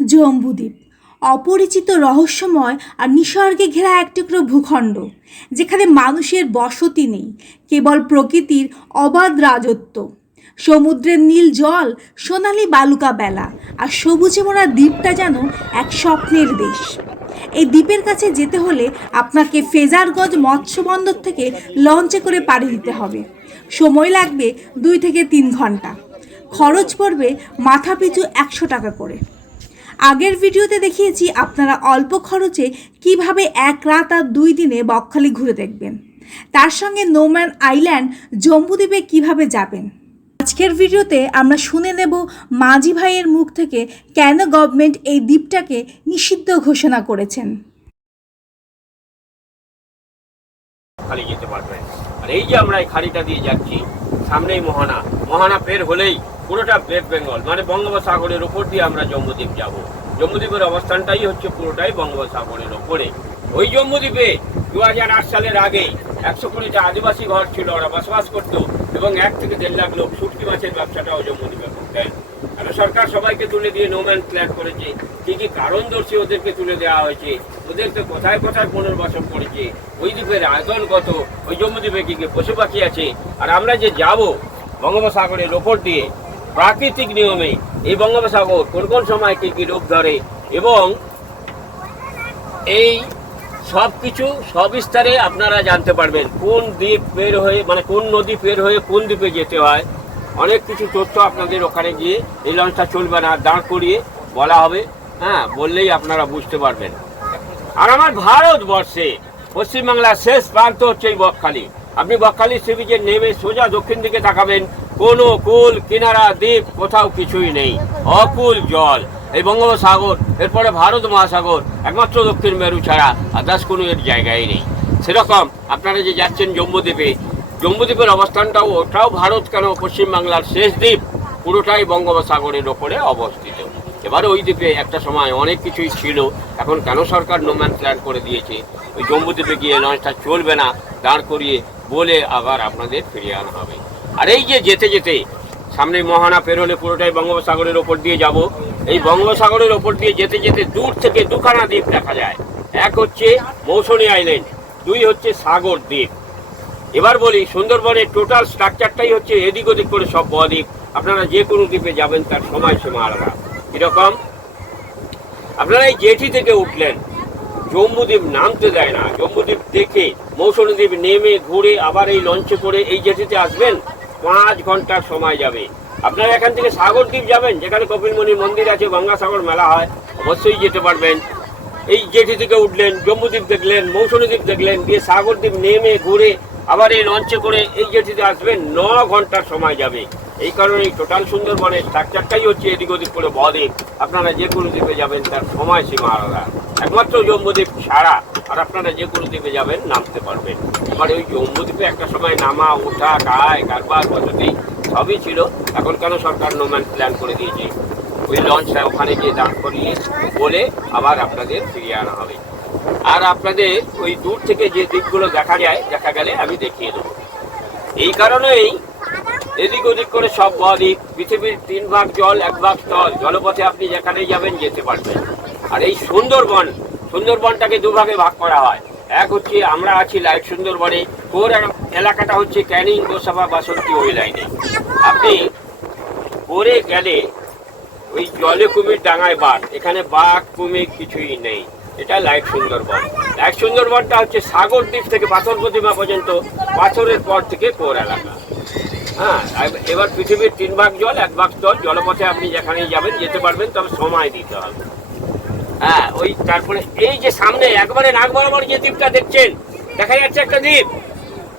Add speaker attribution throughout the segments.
Speaker 1: জম্বুদ্বীপ অপরিচিত রহস্যময় আর নিসর্গে ঘেরা এক টুকরো ভূখণ্ড, যেখানে মানুষের বসতি নেই, কেবল প্রকৃতির অবাধ রাজত্ব। সমুদ্রের নীল জল, সোনালি বালুকা বেলা আর সবুজে মোড়া দ্বীপটা যেন এক স্বপ্নের দেশ। এই দ্বীপের কাছে যেতে হলে আপনাকে ফেজারগঞ্জ মৎস্য বন্দর থেকে লঞ্চে করে পাড়ি দিতে হবে। সময় লাগবে দুই থেকে তিন ঘণ্টা। খরচ পড়বে মাথাপিছু একশো টাকা করে। আগের ভিডিওতে দেখিয়েছি আপনারা অল্প খরচে কীভাবে এক রাত আর দুই দিনে বকখালি ঘুরে দেখবেন। তার সঙ্গে নোম্যান আইল্যান্ড জম্বুদ্বীপে কীভাবে যাবেন। আজকের ভিডিওতে আমরা শুনে নেব মাঝি ভাইয়ের মুখ থেকে কেন গভর্নমেন্ট এই দ্বীপটাকে নিষিদ্ধ ঘোষণা করেছেন।
Speaker 2: যেতে পারবেন আর এই যে আমরা এই খালিটা দিয়ে যাচ্ছি, সামনেই মোহনা। মোহনা ফের হলেই পুরোটা ওয়েস্ট বেঙ্গল মানে বঙ্গোপসাগরের ওপর দিয়ে আমরা জম্মুদ্বীপ যাব। জম্মুদ্বীপের অবস্থানটাই হচ্ছে পুরোটাই বঙ্গোপসাগরের ওপরে ওই জম্মুদ্বীপে দু হাজার আট সালের আগে একশো কুড়িটা আদিবাসী ঘর ছিল ওরা বসবাস করতো, এবং এক থেকে দেড় লাখ লোক শুটকি মাছের ব্যবসাটাও জম্মুদ্বীপে করতেন। সরকার সবাইকে তুলে দিয়ে নোম্যান প্ল্যান করেছে? কি কি কারণ দর্শী ওদেরকে তুলে দেওয়া হয়েছে? ওদেরকে কোথায় কোথায় পুনর্বাসন করেছে? ওই দ্বীপের আয়তন কত? ওই জম্মুদ্বীপে কি কি পশু পাখি আছে? আর আমরা যে যাব বঙ্গোপসাগরের ওপর দিয়ে প্রাকৃতিক নিয়মে, এই বঙ্গোপসাগর কোন কোন সময় কি কি রূপ ধরে? এবং এই সব কিছু সবিস্তারে আপনারা জানতে পারবেন কোন দ্বীপ পের হয়ে মানে কোন নদী পের হয়ে কোন দ্বীপে যেতে হয়। অনেক কিছু তথ্য আপনাদের ওখানে গিয়ে এই লঞ্চটা চলবে না, দাঁড় করিয়ে বলা হবে। হ্যাঁ বললেই আপনারা বুঝতে পারবেন। আর আমার ভারতবর্ষে পশ্চিমবাংলার শেষ প্রান্ত হচ্ছে এই বকখালি। আপনি বকখালি সি বিচে নেমে সোজা দক্ষিণ দিকে তাকাবেন, কোনো কুল, কিনারা, দ্বীপ কোথাও কিছুই নেই। অকুল জল। এই বঙ্গোপসাগর, এরপরে ভারত মহাসাগর, একমাত্র দক্ষিণ মেরু ছাড়া আদার্স কোনো এর জায়গায় নেই। সেরকম আপনারা যে যাচ্ছেন জম্বুদ্বীপে জম্বুদ্বীপের অবস্থানটাও ওটাও ভারত কেন পশ্চিমবাংলার শেষ দ্বীপ? পুরোটাই বঙ্গোপসাগরের ওপরে অবস্থিত। এবার ওই দ্বীপে একটা সময় অনেক কিছুই ছিল। এখন কেন সরকার নোম্যান প্ল্যান করে দিয়েছে? ওই জম্বুদ্বীপে গিয়ে লঞ্চটা চলবে না, দাঁড় করিয়ে বলে আবার আপনাদের ফিরিয়ে আনা হবে। আর এই যে যেতে যেতে সামনে মহানা পেরোলে পুরোটাই বঙ্গোপসাগরের ওপর দিয়ে যাব। এই বঙ্গোপসাগরের ওপর দিয়ে যেতে যেতে দূর থেকে দুখানা দ্বীপ দেখা যায়। এক হচ্ছে মৌসুমী আইল্যান্ড, দুই হচ্ছে সাগর দ্বীপ। এবার বলি, সুন্দরবনের টোটাল স্ট্রাকচারটাই হচ্ছে এদিক ওদিক করে সব বদ্বীপ আপনারা যে কোনো দ্বীপে যাবেন, তার সময়সীমা আলাদা। এরকম আপনারা এই জেঠি থেকে উঠলেন। জম্বুদ্বীপ নামতে দেয় না। জম্বুদ্বীপ দেখে মৌসুমী দ্বীপ নেমে ঘুরে আবার এই লঞ্চে করে এই জেঠিতে আসবেন, পাঁচ ঘণ্টার সময় যাবে। আপনারা এখান থেকে সাগর দ্বীপ যাবেন, যেখানে কপিলমণির মন্দির আছে, গঙ্গাসাগর মেলা হয়, অবশ্যই যেতে পারবেন। এই জেঠি থেকে উঠলেন জম্বুদ্বীপ দেখলেন, মৌসুমী দ্বীপ দেখলেন গিয়ে সাগর দ্বীপ নেমে ঘুরে আবার এই লঞ্চে করে এই জেঠিতে আসবেন, ন ঘণ্টার সময় যাবে। এই কারণে এই টোটাল সুন্দরবনের স্ট্রাকচারটাই হচ্ছে এদিক ওদিক করে বদ্বীপ আপনারা যে কোনো দ্বীপে যাবেন, তার সময়সীমা আলাদা। একমাত্র জম্বুদ্বীপ ছাড়া আর আপনারা যে কোনো দ্বীপে যাবেন, নামতে পারবেন। এবার ওই জম্বুদ্বীপে একটা সময় নামা, ওঠা গায়ে কারবার বসতি সবই ছিল। এখন কেন সরকার নোম্যান প্ল্যান করে দিয়েছে? ওই লঞ্চটা ওখানে গিয়ে দাঁড় করিয়ে বলে আবার আপনাদের ফিরিয়ে আনা হবে। আর আপনাদের ওই দূর থেকে যে দিকগুলো দেখা যায়, দেখা গেলে আমি দেখিয়ে দেবো। এই কারণেই এদিক ওদিক করে সব বদ্বীপ পৃথিবীর তিন ভাগ জল, এক ভাগ স্থল। জলপথে আপনি যেখানে যাবেন যেতে পারবেন। আর এই সুন্দরবন, সুন্দরবনটাকে দুভাগে ভাগ করা হয়। এক হচ্ছে আমরা আছি লাইট সুন্দরবনে ওর এলাকাটা হচ্ছে ক্যানিং, গোসাবা, বাসন্তী ওই লাইনে। আপনি পরে গেলে ওই জলে কুমির ডাঙায় বাঘ, এখানে বাঘ, কুমির কিছুই নেই। এটা লাইট সুন্দরবন। লাইট সুন্দরবনটা হচ্ছে সাগর দ্বীপ থেকে পাথর প্রতিমা পর্যন্ত পাথরের পর থেকে কোর এলাকা। হ্যাঁ এবার পৃথিবীর তিন ভাগ জল, এক ভাগ স্থল জলপথে আপনি যেখানেই যাবেন, যেতে পারবেন, তবে সময় দিতে হবে। হ্যাঁ ওই তারপরে এই যে সামনে একবারে নাক বরাবর যে দ্বীপটা দেখছেন, দেখা যাচ্ছে একটা দ্বীপ।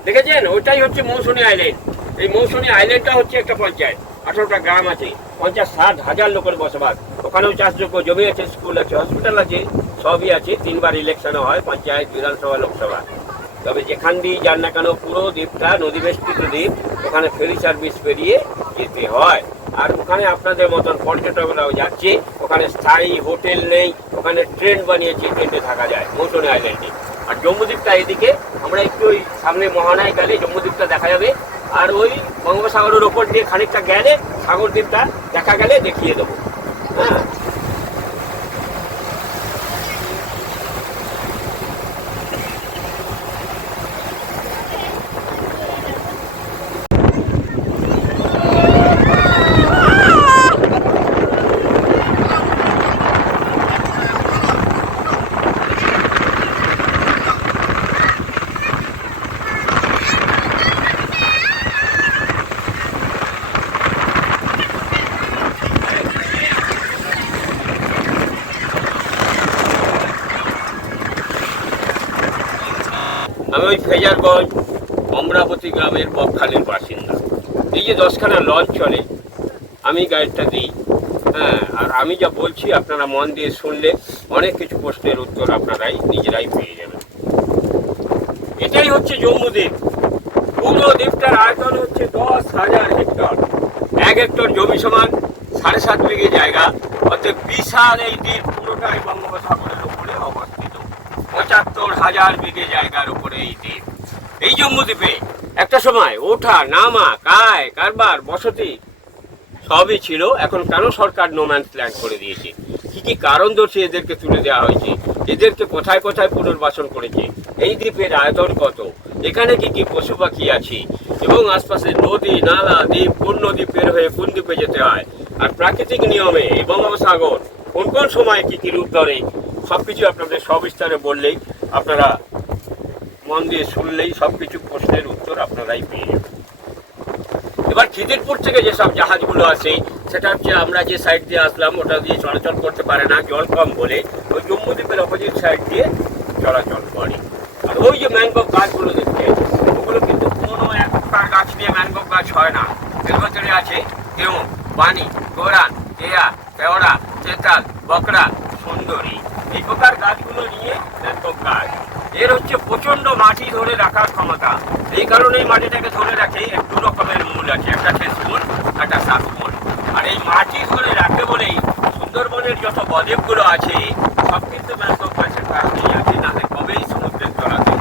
Speaker 2: দেখেছেন? ওইটাই হচ্ছে মৌসুমী আইল্যান্ড। এই মৌসুমী আইল্যান্ডটা হচ্ছে একটা পঞ্চায়েত। আঠারোটা গ্রাম আছে। পঞ্চাশ ষাট হাজার লোকের বসবাস। ওখানেও চাষযোগ্য জমি আছে, স্কুল আছে হসপিটাল আছে, সবই আছে। তিনবার ইলেকশনও হয়, পঞ্চায়েত, বিধানসভা, লোকসভা। তবে যেখান দিয়ে যান না কেন, পুরো দ্বীপটা নদী বেষ্টিত দ্বীপ, ওখানে ফেরি সার্ভিস পেরিয়ে যেতে হয়। আর ওখানে আপনাদের মতন পর্যটকরাও যাচ্ছে, ওখানে স্থায়ী হোটেল নেই, ওখানে ট্রেন বানিয়েছে ট্রেনে থাকা যায়, মৌসুমী আইল্যান্ডে আর জম্মুদ্বীপটা এদিকে, আমরা একটু ওই সামনে মহানায় গেলে জম্মুদ্বীপটা দেখা যাবে। আর ওই বঙ্গোপসাগরের ওপর দিয়ে খানিকটা গেলে সাগরদ্বীপটা দেখা গেলে দেখিয়ে দেবো। Ugh! আমি ওই ফেজারগঞ্জ অমরাবতী গ্রামের বকখালির বাসিন্দা। এই যে দশখানা লঞ্চ চলে, আমি গাইডটা দিই। হ্যাঁ আর আমি যা বলছি আপনারা মন দিয়ে শুনলে অনেক কিছু প্রশ্নের উত্তর আপনারাই নিজেরাই পেয়ে যাবেন। এটাই হচ্ছে জম্মুদ্বীপ পুরো দ্বীপটার আয়তন হচ্ছে দশ হাজার হেক্টর। এক হেক্টর জমি সমান সাড়ে সাত বিঘে জায়গা অর্থাৎ বিশাল এই দ্বীপ পুরোটাই বঙ্গোপসাগরের পঁচাত্তর হাজার বিঘে জায়গার উপরে এই দ্বীপ। এই জম্মুদ্বীপে একটা সময় ওঠা, নামা, কায়, কারবার, বসতি সবই ছিল। এখন কেন সরকার নোম্যান্স ল্যান্ড করে দিয়েছে? কি কি কারণ দর্শে এদেরকে তুলে দেওয়া হয়েছে? এদেরকে কোথায় কোথায় পুনর্বাসন করেছে? এই দ্বীপের আয়তন কত? এখানে কি কি পশু পাখি আছে? এবং আশপাশে নদী, নালা, দ্বীপ, কোন নদী পের হয়ে কোন দ্বীপে যেতে হয়? আর প্রাকৃতিক নিয়মে বঙ্গোপসাগর কোন কোন সময় কি কি রূপ ধরে? সবকিছু আপনাদের সবিস্তারে বললেই, আপনারা মন দিয়ে শুনলেই সবকিছু প্রশ্নের উত্তর আপনারাই পেয়ে যাবেন। এবার খিদিরপুর থেকে যেসব জাহাজগুলো আসে সেটা হচ্ছে আমরা যে সাইড দিয়ে আসলাম, ওটা দিয়ে চলাচল করতে পারে না, জল কম বলে, ওই জম্মুদ্বীপের অপোজিট সাইড দিয়ে চলাচল করে। আর ওই যে ম্যানগ্রোভ গাছগুলো দেখছে ওগুলো কিন্তু কোনো এক প্রকার গাছ দিয়ে ম্যানগ্রোভ গাছ হয় না। এর ভেতরে আছে কেউ পানি গোরান কেয়া কেওড়া চেতাল বকরা সুন্দরী। এই প্রকার গাছগুলো নিয়ে ম্যানগ্রোভ গাছ এর হচ্ছে প্রচণ্ড মাটি ধরে রাখার ক্ষমতা। এই কারণে মাটিটাকে ধরে রাখে একটু রকমের মূল আছে। একটা শেষ মূল একটা শাক মূল আর এই মাটি ধরে রাখে বলেই সুন্দরবনের যত বদ্বীপগুলো আছে, সব কিন্তু ম্যানগ্রোভ গাছের কারণেই আছে নাহলে কবেই সমুদ্রের তলাতে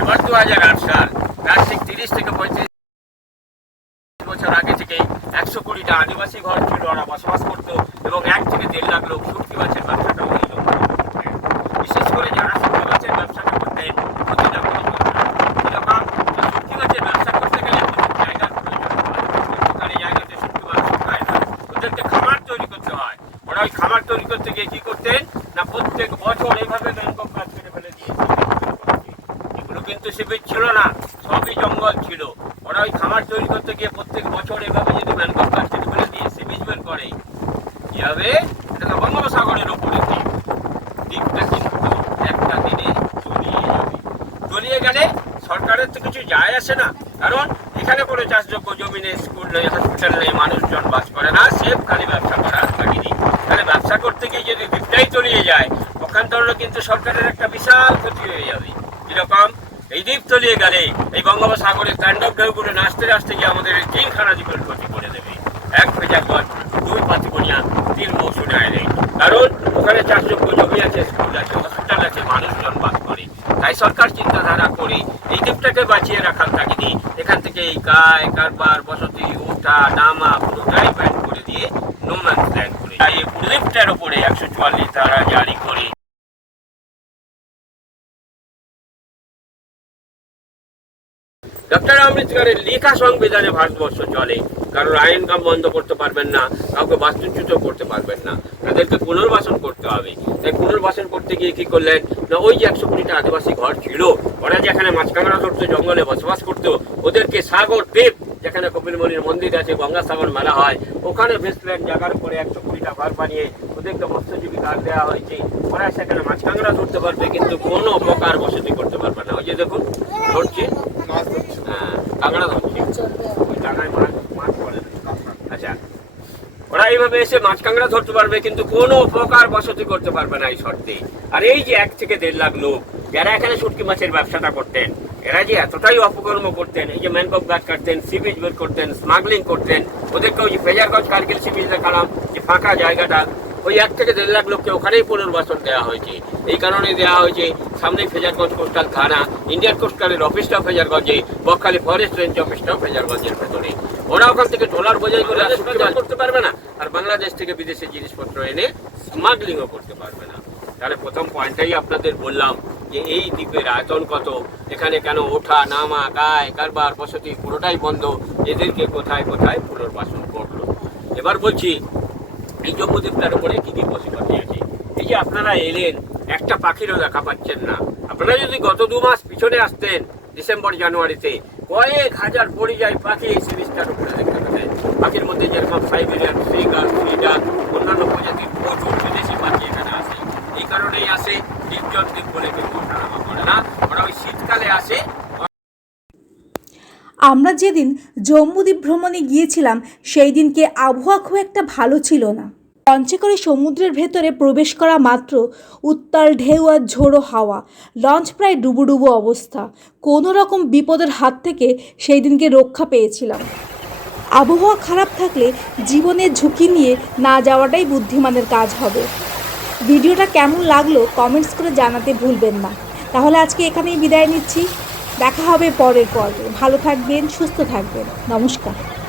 Speaker 2: এবার দু হাজার আট সাল তার তিরিশ থেকে পঁয়ত্রিশ বছর আগে থেকে একশো কুড়িটা আদিবাসী ঘর ছিল। ওরা বসবাস করতো। থেকে দেড় লাখ লোক ব্যবসাটা বিশেষ করে যারা শুটকি ব্যবসাটা মাছের ব্যবসা করতে গেলে না। ওদেরকে খামার তৈরি করতে হয়। ওরা ওই খামার তৈরি করতে গিয়ে কি না প্রত্যেক বছর ব্যাংকক কাজ এগুলো কিন্তু ছিল না, সবই জঙ্গল ছিল। ওরা ওই খামার তৈরি করতে গিয়ে প্রত্যেক বছর এভাবে যদি ম্যানগ্রোভ গাছ কেটে ফেলে দিয়ে সিবিজ বের করে কি হবে। এটা বঙ্গোপসাগরের ওপরে দ্বীপ দ্বীপটা কিন্তু একটা দিনে তলিয়ে যাবে। তলিয়ে গেলে সরকারের তো কিছু যায় আসে না। কারণ এখানে কোনো চাষযোগ্য জমি নেই স্কুল নেই হসপিটাল নেই, মানুষজন বাস করে না, সেফ খালি ব্যবসা করার নেই। তাহলে ব্যবসা করতে গিয়ে যদি দ্বীপটাই তলিয়ে যায় পক্ষান্তরে কিন্তু সরকারের একটা বিশাল ক্ষতি হয়ে যাবে। যেরকম এই দ্বীপ তলিয়ে গেলে এই বঙ্গোপসাগরের তাণ্ডব ঢেউগুলো নাচতে নাচতে গিয়ে আমাদের এই তিনখানা দ্বীপের ক্ষতি করে দেবে। এক ফেজাগঞ্জ দুই পাতিবনিয়া তিন মৌসুমে আইলে কারণ ওখানে চাষযোগ্য জমি আছে, স্কুল আছে হসপিটাল আছে, মানুষজন বাস করে। তাই সরকার চিন্তাধারা করে, এই দ্বীপটাকে বাঁচিয়ে রাখার তাগিদে এখান থেকে এই কায় কারবার, বসতি ওঠা নামা পুরোটাই ব্যান করে দিয়ে নোম্যান্স ল্যান্ড করে। তাই এই পুরো দ্বীপটার উপরে একশো চুয়াল্লিশ ধারা জারি করে। ডক্টর আম্বেদকরের লেখা সংবিধানে ভারতবর্ষ চলে। কারোর আইন কাম বন্ধ করতে পারবেন না কাউকে বাস্তুচ্যুত করতে পারবেন না। তাদেরকে পুনর্বাসন করতে হবে। তাই পুনর্বাসন করতে গিয়ে কি করলেন? না ওই যে একশো কোটিটা আদিবাসী ঘর ছিল ওরা যেখানে মাছকাঁকড়া ধরতো জঙ্গলে বসবাস করতো ওদেরকে সাগর দ্বীপ যেখানে কপিলমণির মন্দির আছে গঙ্গাসাগর মেলা হয় ওখানে ভেস্টল্যান্ড জায়গার উপরে একশো কুড়িটা ঘর বানিয়ে ওদেরকে মৎস্যজীবী কার্ড দেওয়া হয়েছে। ওরা সেখানে মাছ কাঁকড়া ধরতে পারবে কিন্তু কোনো প্রকার বসতি করতে পারবে না। ওই যে দেখুন ধরছে। হ্যাঁ, কাঁকড়া ধরছে ওই ডাঙায় মাছ মাছ পড়ে না। আচ্ছা ওরা এইভাবে এসে মাছ কাঁকড়া ধরতে পারবে, কিন্তু কোনো উপকার বসতি করতে পারবে না এই শর্তে। আর এই যে এক থেকে দেড় লাখ লোক, যারা এখানে শুটকি মাছের ব্যবসাটা করতেন, এরা যে এতটাই অপকর্ম করতেন, এই যে ম্যানগ্রোভ গাছ কাটতেন সি বিচ বের করতেন, স্মাগলিং করতেন, ওদেরকে ওই যে ফেজারগঞ্জ কার্গিল সি বিচ দেখালাম যে ফাঁকা জায়গাটা ওই এক থেকে দেড় লাখ লোককে ওখানেই পুনর্বাসন দেওয়া হয়েছে। এই কারণে দেওয়া হয়েছে সামনে ফেজারগঞ্জ কোস্টাল থানা ইন্ডিয়ান কোস্টালের অফিসটাও ফেজারগঞ্জে বকখালি ফরেস্ট রেঞ্জ অফিসটাও ফেজারগঞ্জের ভেতরে। ওরা ওখান থেকে ডলার বোঝাই করে করতে পারবে না। আর বাংলাদেশ থেকে বিদেশি জিনিসপত্র এনে স্মাগলিংও করতে পারবে না। তাহলে প্রথম পয়েন্টটাই আপনাদের বললাম যে এই দ্বীপের আয়তন কত? এখানে কেন ওঠা নামা গায়ে কারবার বসতি পুরোটাই বন্ধ। এদেরকে কোথায় কোথায় পুনর্বাসন করল? এবার বলছি এই জম্মুদ্বীপটার উপরে কি কি পশু পাখি আছে? এই যে আপনারা এলেন, একটা পাখিরও দেখা পাচ্ছেন না। আপনারা যদি গত দু মাস পিছনে আসতেন, ডিসেম্বর, জানুয়ারিতে, কয়েক হাজার পরিযায়ী পাখি এই সিরিজটার উপরে দেখতে পেতেন। পাখির মধ্যে যেরকম সাইবেরিয়ান শ্রীগাল ফ্রিডাল অন্যান্য প্রজাতির প্রচুর বিদেশি পাখি এখানে আসে এই কারণেই আসে নির্জন দ্বীপ বলে কেউ ওঠানামা করে না ওরা ওই
Speaker 1: আমরা যেদিন জম্মুদ্বীপ ভ্রমণে গিয়েছিলাম সেই দিনকে আবহাওয়া খুব একটা ভালো ছিল না। লঞ্চে করে সমুদ্রের ভেতরে প্রবেশ করা মাত্র উত্তাল ঢেউ আর ঝোড়ো হাওয়া। লঞ্চ প্রায় ডুবুডুবু অবস্থা। কোনো রকম বিপদের হাত থেকে সেই দিনকে রক্ষা পেয়েছিলাম। আবহাওয়া খারাপ থাকলে জীবনের ঝুঁকি নিয়ে না যাওয়াটাই বুদ্ধিমানের কাজ হবে। ভিডিওটা কেমন লাগল কমেন্টস করে জানাতে ভুলবেন না। তাহলে আজকে এখানেই বিদায় নিচ্ছি। দেখা হবে পরের পর্বে। ভালো থাকবেন সুস্থ থাকবেন। নমস্কার।